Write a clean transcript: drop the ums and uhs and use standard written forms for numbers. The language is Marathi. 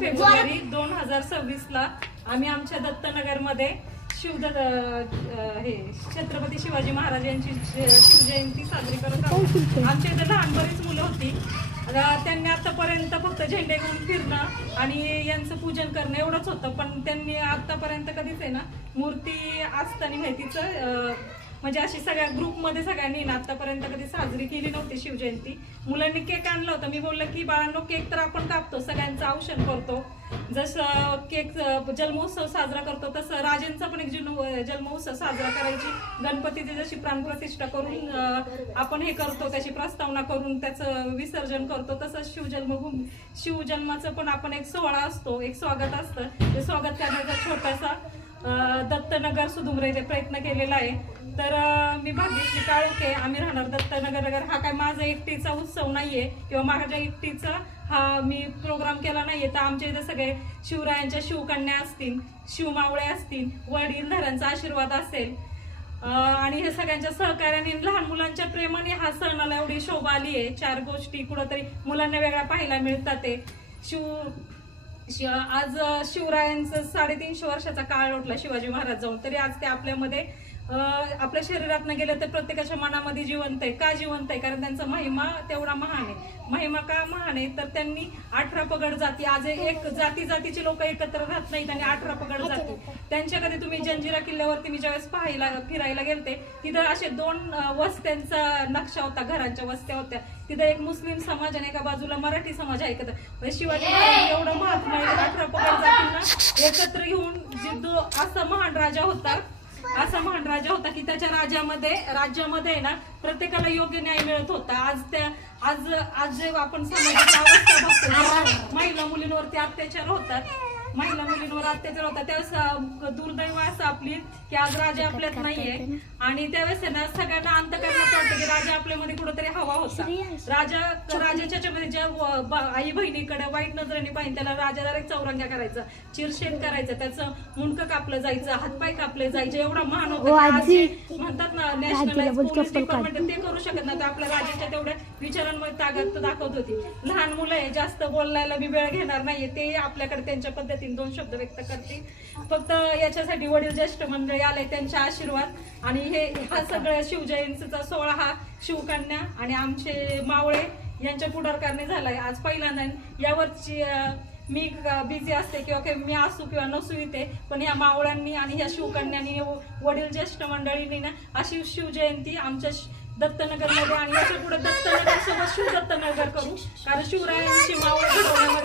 फेब्रुवारी 2026 ला आम्ही आमच्या दत्तनगरमध्ये हे छत्रपती शिवाजी महाराज यांची शिवजयंती साजरी करत आहोत. आमच्या इथे लहान बरीच मुलं होती. त्यांनी आतापर्यंत फक्त झेंडे घेऊन फिरणं आणि यांचं पूजन करणं एवढंच होतं, पण त्यांनी आतापर्यंत कधीच आहे ना मूर्ती असताना माहितीचं म्हणजे अशी सगळ्या ग्रुपमध्ये सगळ्यांनी ना आतापर्यंत कधी साजरी केली नव्हती शिवजयंती. मुलांनी केक आणला होता. मी बोललं की बाळांनो, केक तर आपण कापतो, सगळ्यांचं औषण करतो, जसं केक जन्मोत्सव साजरा करतो तसं राजांचा पण एक जन्मोत्सव साजरा करायची, गणपतीची जशी प्राणप्रतिष्ठा करून आपण हे करतो, त्याची प्रस्तावना करून त्याचं विसर्जन करतो, तसं शिवजन्माचं पण आपण एक सोहळा असतो, एक स्वागत असतं. ते स्वागत करण्याचा छोटासा दत्तनगर सुधुमरेचे प्रयत्न केलेला आहे. तर मी भाग्यश्री काळुके, आम्ही राहणार दत्तनगर. हा काय माझा एकटीचा उत्सव नाहीये किंवा माझ्या एकटीचा हा मी प्रोग्राम केला नाहीये. तर आमच्या इथे सगळे शिवरायांच्या शिवकन्या असतील, शिवमावळे असतील, वडीलधाऱ्यांचा आशीर्वाद असेल आणि हे सगळ्यांच्या सहकार्याने लहान मुलांच्या प्रेमाने हा सणाला एवढी शोभा आली आहे. 4 गोष्टी कुठंतरी मुलांना वेगळ्या पाहायला मिळतात. ते आज शिवरायांचं 350 वर्षाचा काळ लोटला शिवाजी महाराज जाऊन, तरी आज ते आपल्यामध्ये आपल्या शरीरात न गेलं तर प्रत्येकाच्या मनामध्ये जिवंत आहे. का जिवंत आहे? कारण त्यांचा महिमा तेवढा महान आहे. महिमा का महान आहे? तर त्यांनी 18 पगड जाती, आज एक जातीचे लोक एकत्र राहत नाहीत आणि 18 पगड जाती. त्यांच्याकडे तुम्ही जंजिरा किल्ल्यावरती मी ज्यावेळेस फिरायला गेलते, तिथं असे 2 वस्त्यांचा नक्षा होता, घरांच्या वस्त्या होत्या. तिथं एक मुस्लिम समाज आणि एका बाजूला मराठी समाज ऐकत. म्हणजे शिवाजी महाराज एवढं महात्मा 18 पगड जातींना एकत्र घेऊन जिद्दू असा महान राजा होता की त्याच्या राज्यामध्ये ना प्रत्येकाला योग्य न्याय मिळत होता. आज जे आपण सामाजिक अवस्था बघतो, महिला मुलींवर अत्याचार होतात, त्यावेळेस दुर्दैव असं आपली की आज राजा आपल्यात नाहीये. आणि त्यावेळेस ना सगळ्यांना अंतःकरणात वाटतं की राजा आपल्यामध्ये कुठेतरी हवा होता. राजाच्या मध्ये ज्या आई बहिणीकडे वाईट नजरेने पाहिजे त्याला राजा डायरेक्ट चौरंग्या करायचा, चिरशेण करायचं, त्याचं मुंडकं कापलं जायचं, हातपाय कापले जायचे. एवढा महान होता. म्हणतात ना नॅशनलाइज पोलीस डिपार्टमेंट ते करू शकत नाही, तर आपल्या राजाच्या तेवढ्या विचारांमध्ये ताकद दाखवत होती. लहान मुलं आहे, जास्त बोलायला मी वेळ घेणार नाहीये, ते आपल्याकडे त्यांच्या पद्धतीने 2 शब्द व्यक्त करतील. फक्त याच्यासाठी वडील ज्येष्ठ मंडळी आले, त्यांचा आशीर्वाद आणि हा सगळ्या शिवजयंतीचा सोहळा हा शिवकन्या आणि आमचे मावळे यांच्या पुढाकाराने झालाय. आज पहिल्यांदा यावरची मी बिझी असते किंवा मी असू किंवा नसू इथे, पण या मावळ्यांनी आणि या शिवकन्यांनी वडील ज्येष्ठ मंडळींनी ना अशी शिवजयंती आमच्या दत्तनगरमध्ये आणि याच्या पुढे दत्तनगर सोबत शिव दत्तनगर करू, कारण शिवरायांची मावळ घडवण्यामध्ये